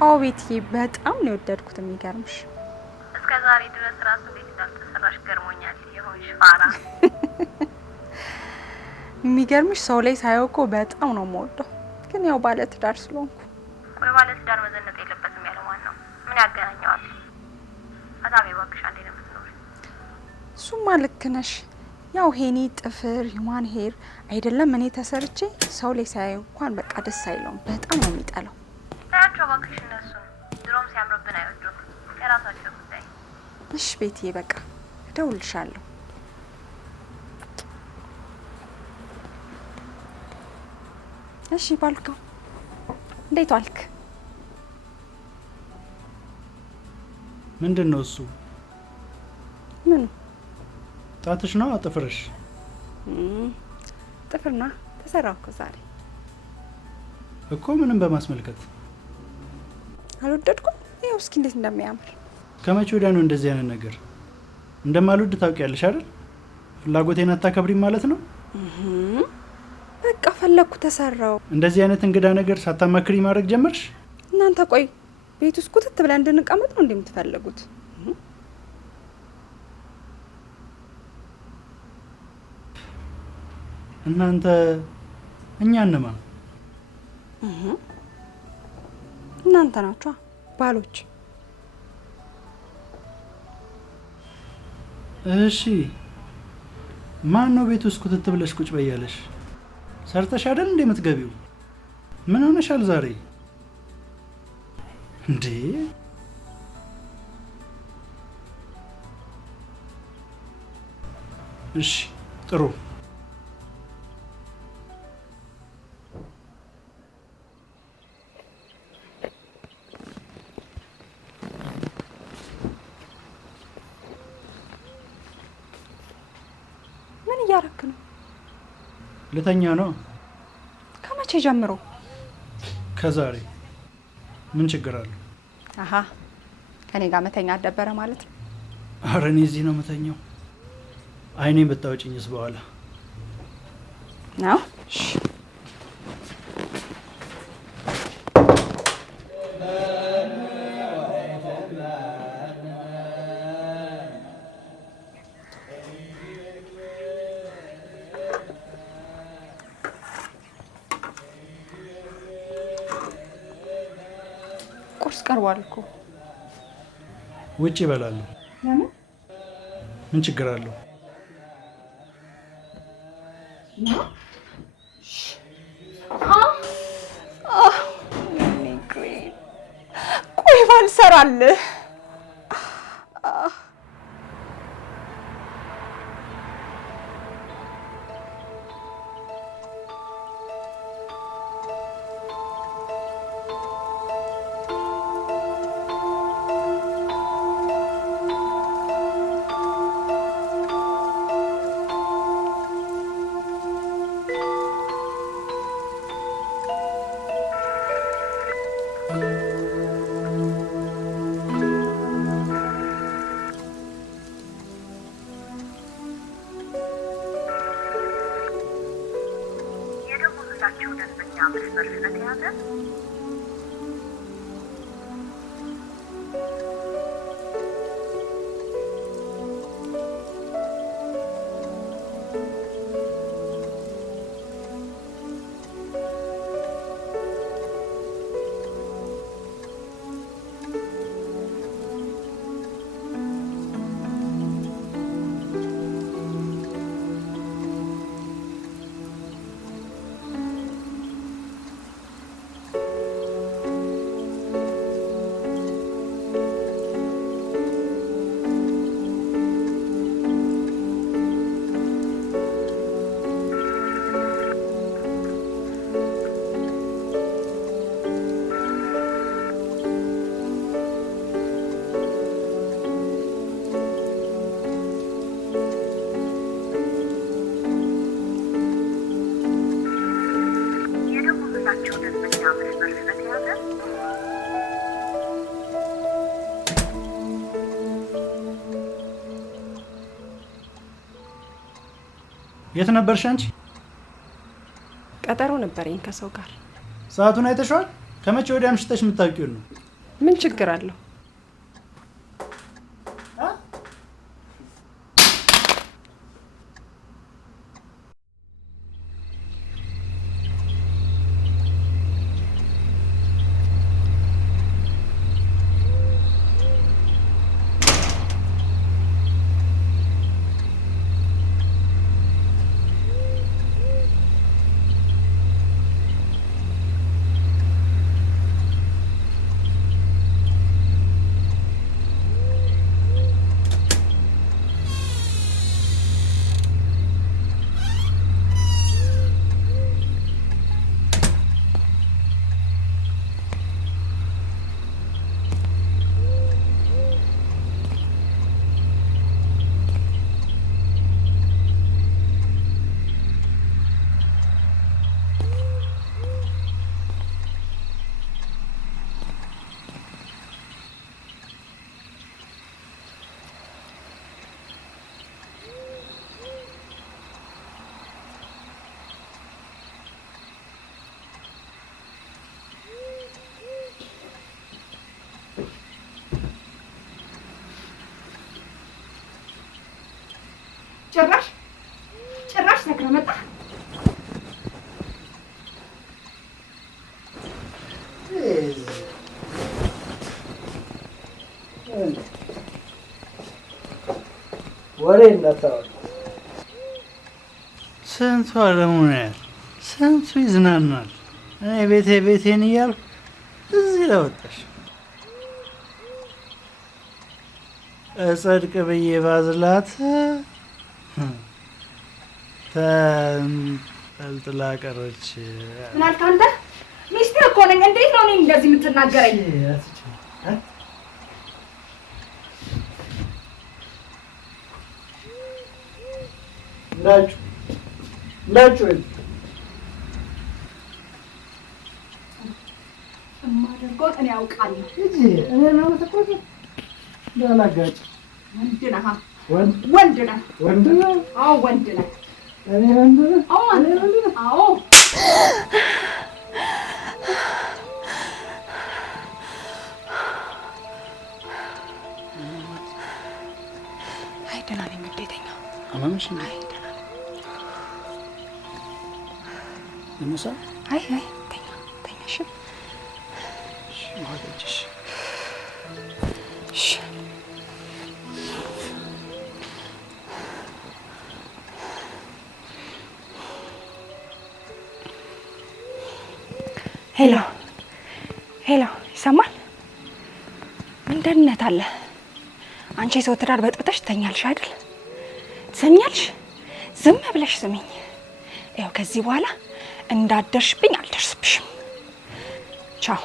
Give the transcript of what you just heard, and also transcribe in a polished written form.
አዎ ቤትዬ በጣም ነው የወደድኩት። የሚገርምሽ እስከ ዛሬ ድረስ ራሱ እንዴት እንዳልተሰራሽ ገርሞኛል። የሆንሽ ፋራ። የሚገርምሽ ሰው ላይ ሳየው እኮ በጣም ነው የምወደው፣ ግን ያው ባለ ትዳር ስለሆንኩ። ቆይ ባለ ትዳር መዘነጥ የለበትም ያለው ማን ነው? ምን ያገናኘዋል? አታሚ እባክሽ አንዴ ነው የምትኖሪ። እሱማ ልክ ነሽ። ያው ሄኒ ጥፍር ሂውማን ሄር አይደለም እኔ ተሰርቼ ሰው ላይ ሳየው እንኳን በቃ ደስ አይለውም፣ በጣም ነው የሚጠላው። ታያቸው እባክሽ እነሱን ድሮም ሲያምርብን አይወዱም። የራሳቸው ጉዳይ። እሺ ቤትዬ በቃ እደውልልሻለሁ። እሺ ባልከው እንዴት ዋልክ? ምንድን ነው እሱ? ምኑ? ጣትሽ ነው ጥፍርሽ? ጥፍርና ተሰራው እኮ ዛሬ እኮ ምንም በማስመልከት አልወደድኩም። ይኸው እስኪ እንዴት እንደሚያምር። ከመቼ ወዲያ ነው እንደዚህ አይነት ነገር? እንደማልወድ ታውቂያለሽ አይደል? ፍላጎቴን አታከብሪም ማለት ነው? በቃ ፈለኩ ተሰራው። እንደዚህ አይነት እንግዳ ነገር ሳታማክሪ ማድረግ ጀመርሽ? እናንተ ቆይ ቤት ውስጥ ኩትት ብለን እንድንቀመጥ ነው እንደምትፈልጉት? እናንተ እኛ እንማ? እናንተ ናችሁ ባሎች። እሺ ማን ነው ቤት ውስጥ ኩትት ብለሽ ቁጭ በያለሽ? ሰርተሽ አይደል እንዴ የምትገቢው? ምን ሆነሻል ዛሬ እንዴ? እሺ ጥሩ። ምን እያረክ ነው? ልተኛ ነው። ከመቼ ጀምሮ? ከዛሬ። ምን ችግር አለው? አሃ ከኔ ጋር መተኛ አደበረ ማለት ነው? ኧረ እኔ እዚህ ነው መተኛው። አይኔን ብታወጪኝስ በኋላ ነው? ቁርስ ቀርቧል እኮ። ውጭ እበላለሁ። ለምን? ምን ችግር አለው? ቆይ ባልሰራልህ የደወሉላቸው ደንበኛ መስመር ስለተያዘ የደወሉላቸው ደንበኛ መስመር ስለተያዘ የት ነበርሽ አንቺ? ቀጠሮ ነበረኝ ከሰው ጋር። ሰዓቱን አይተሽዋል? ከመቼ ወዲያ አምሽተሽ የምታውቂው ነው? ምን ችግር አለው? ጭራሽ ሰክረህ መጣ። ወሬ እንዳታወራ። ስንቱ አለሙናል፣ ስንቱ ይዝናናል። እኔ ቤቴን እያልኩ እዚህ ለወጣሽ እጸድቅ ብዬ ባዝላት ተንጠልጥላ ቀረች። ምን አልክ አንተ? ሚስትህ እኮ ነኝ። እንዴት ነው እኔን እንደዚህ የምትናገረኝ? እንዳችሁ የማደርገውን እኔ አውቃለሁ። እኔ ነው ተቆጥ እንዳላጋጭ። ወንድ ነህ? ወንድ ነህ? አዎ ወንድ ነህ። እኔ ወንድ ነህ? አዎ ወንድ ነህ? አዎ። አይ ደህና ነኝ። ውዴተኛ አማምሽ ነው? አይ ደህና ነኝ። እነሳ አይ ተኛ እሺ። እሺ ማለችሽ። እሺ ሄሎ፣ ይሰማል? ምን ደህንነት አለ? አንቺ የሰው ትዳር በጥብጠሽ ትተኛልሽ አይደል? ትሰሚኛለሽ? ዝም ብለሽ ስሚኝ። ያው ከዚህ በኋላ እንዳደርሽብኝ አልደርስብሽም። ቻው